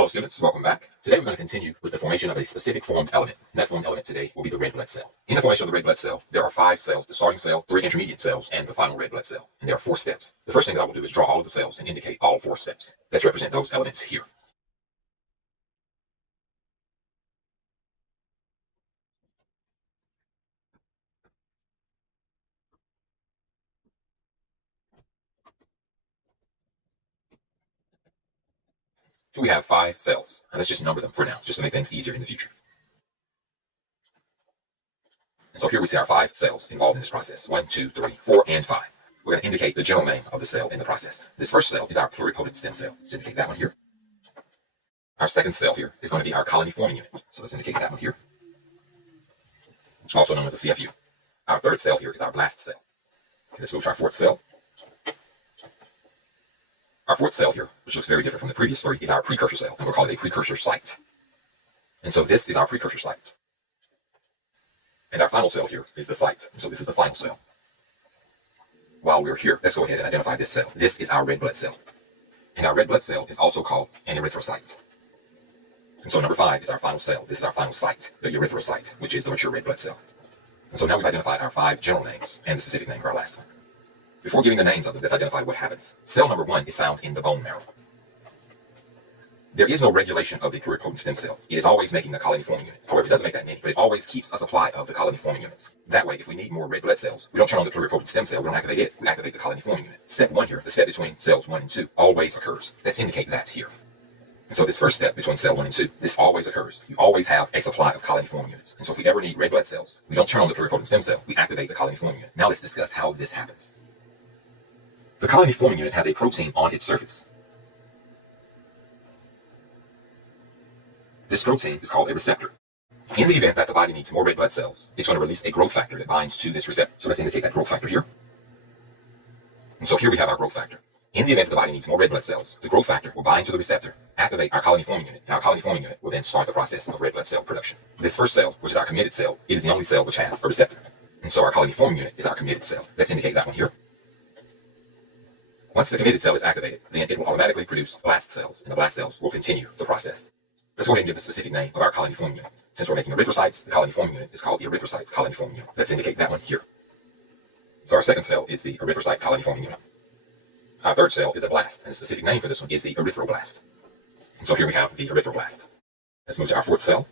Hello students, welcome back. Today we're going to continue with the formation of a specific formed element. And that formed element today will be the red blood cell. In the formation of the red blood cell, there are 5 cells: the starting cell, 3 intermediate cells, and the final red blood cell. And there are 4 steps. The first thing that I will do is draw all of the cells and indicate all 4 steps. Let's represent those elements here. So we have 5 cells. And let's just number them for now, just to make things easier in the future. And so here we see our 5 cells involved in this process. 1, 2, 3, 4, and 5. We're going to indicate the general name of the cell in the process. This first cell is our pluripotent stem cell. Let's indicate that one here. Our second cell here is going to be our colony forming unit. So let's indicate that one here. Also known as a CFU. Our third cell here is our blast cell. Okay, let's move to our fourth cell. Our fourth cell here, which looks very different from the previous 3, is our precursor cell, and we'll call it a precursor site. And so this is our precursor site. And our final cell here is the site. So this is the final cell. While we're here, let's go ahead and identify this cell. This is our red blood cell. And our red blood cell is also called an erythrocyte. And so number 5 is our final cell. This is our final site, the erythrocyte, which is the mature red blood cell. And so now we've identified our 5 general names and the specific name of our last one. Before giving the names of them, let's identify what happens. Cell number 1 is found in the bone marrow. There is no regulation of the pluripotent stem cell. It is always making a colony forming unit. However, it doesn't make that many, but it always keeps a supply of the colony forming units. That way, if we need more red blood cells, we don't turn on the pluripotent stem cell, we don't activate it, we activate the colony forming unit. Step 1 here, the step between cells 1 and 2, always occurs. Let's indicate that here. And so this first step between cell 1 and 2, this always occurs. You always have a supply of colony forming units. And so if we ever need red blood cells, we don't turn on the pluripotent stem cell, we activate the colony forming unit. Now let's discuss how this happens. The colony forming unit has a protein on its surface. This protein is called a receptor. In the event that the body needs more red blood cells, it's going to release a growth factor that binds to this receptor. So let's indicate that growth factor here. And so here we have our growth factor. In the event that the body needs more red blood cells, the growth factor will bind to the receptor, activate our colony forming unit, and our colony forming unit will then start the process of red blood cell production. This first cell, which is our committed cell, it is the only cell which has a receptor. And so our colony forming unit is our committed cell. Let's indicate that one here. Once the committed cell is activated, then it will automatically produce blast cells, and the blast cells will continue the process. Let's go ahead and give the specific name of our colony forming unit. Since we're making erythrocytes, the colony forming unit is called the erythrocyte colony forming unit. Let's indicate that one here. So our second cell is the erythrocyte colony forming unit. Our third cell is a blast, and the specific name for this one is the erythroblast. And so here we have the erythroblast. Let's move to our fourth cell.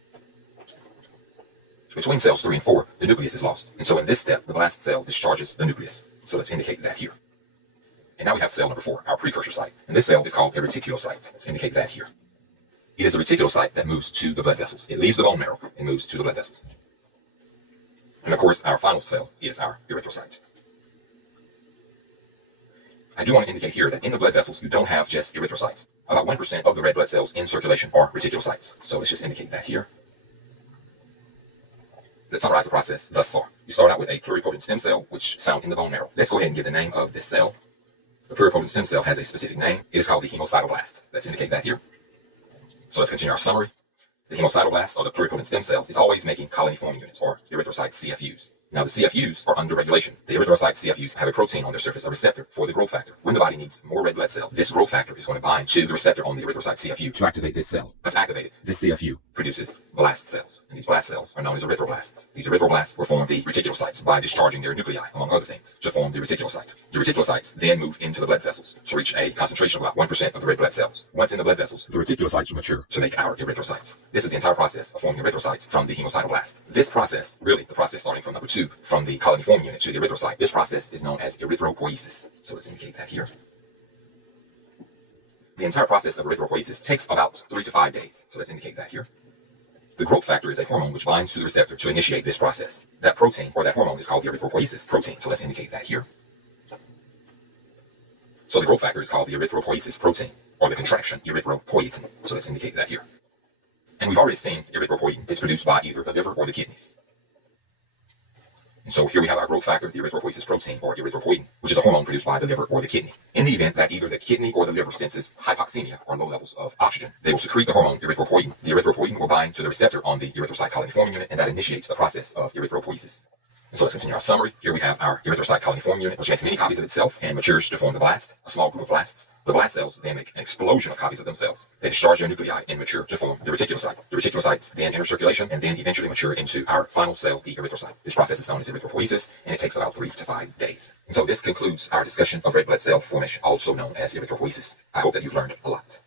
Between cells 3 and 4, the nucleus is lost. And so in this step, the blast cell discharges the nucleus. So let's indicate that here. And now we have cell number 4, our precursor site. And this cell is called a reticulocyte. Let's indicate that here. It is a reticulocyte that moves to the blood vessels. It leaves the bone marrow and moves to the blood vessels. And of course, our final cell is our erythrocyte. I do want to indicate here that in the blood vessels, you don't have just erythrocytes. About 1% of the red blood cells in circulation are reticulocytes. So let's just indicate that here. Let's summarize the process thus far. You start out with a pluripotent stem cell, which is found in the bone marrow. Let's go ahead and give the name of this cell. The pluripotent stem cell has a specific name. It is called the hemocytoblast. Let's indicate that here. So let's continue our summary. The hemocytoblast, or the pluripotent stem cell, is always making colony forming units, or erythrocyte CFUs. Now the CFUs are under regulation. The erythrocyte CFUs have a protein on their surface, a receptor for the growth factor. When the body needs more red blood cell, this growth factor is going to bind to the receptor on the erythrocyte CFU to activate this cell. Once activated, this CFU produces blast cells, and these blast cells are known as erythroblasts. These erythroblasts will form the reticulocytes by discharging their nuclei, among other things, to form the reticulocyte. The reticulocytes then move into the blood vessels to reach a concentration of about 1% of the red blood cells. Once in the blood vessels, the reticulocytes will mature to make our erythrocytes. This is the entire process of forming erythrocytes from the hemocytoblast. This process, really the process starting from number 2, from the colony forming unit to the erythrocyte, this process is known as erythropoiesis. So let's indicate that here. The entire process of erythropoiesis takes about 3 to 5 days. So let's indicate that here. The growth factor is a hormone which binds to the receptor to initiate this process. That protein, or that hormone, is called the erythropoiesis protein. So let's indicate that here. So the growth factor is called the erythropoiesis protein, or the contraction erythropoietin. So let's indicate that here. And we've already seen erythropoietin is produced by either the liver or the kidneys. And so here we have our growth factor, the erythropoiesis protein, or erythropoietin, which is a hormone produced by the liver or the kidney. In the event that either the kidney or the liver senses hypoxemia, or low levels of oxygen, they will secrete the hormone erythropoietin. The erythropoietin will bind to the receptor on the erythrocyte colony forming unit, and that initiates the process of erythropoiesis. So let's continue our summary. Here we have our erythrocyte colony forming unit, which makes many copies of itself and matures to form the blast, a small group of blasts. The blast cells then make an explosion of copies of themselves. They discharge their nuclei and mature to form the reticulocyte. The reticulocytes then enter circulation and then eventually mature into our final cell, the erythrocyte. This process is known as erythropoiesis, and it takes about 3 to 5 days. And so this concludes our discussion of red blood cell formation, also known as erythropoiesis. I hope that you've learned a lot.